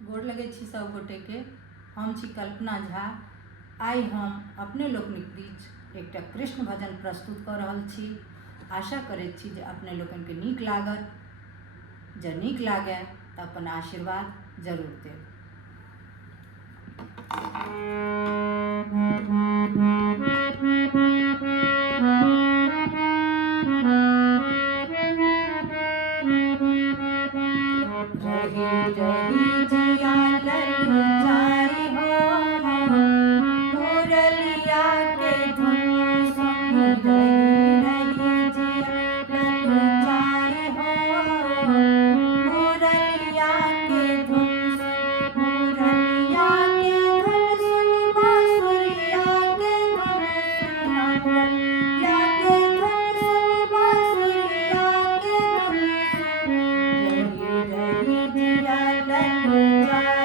गोर लगै छी सब गोटे के। हम छी कल्पना झा। आइ हम अपने लोकनिक बीच एकटा कृष्ण भजन प्रस्तुत कऽ रहल छी। आशा करैत छी जे अपने लोकन के नीक लागत। जँ नीक लागय तऽ अपन आशीर्वाद जरूर देब। रही रही जिया ललचाई हो, मुरलिया के धुन सुनी। रही रही जिया ललचाई हो, मुरलिया के धुन सुनी। मुरलिया के धुन सुनी, बांसुरिया के धुन सुनी। मुरलिया के धुन सुनी, बांसुरिया के धुन सुनी। रही रही जिया ललचाई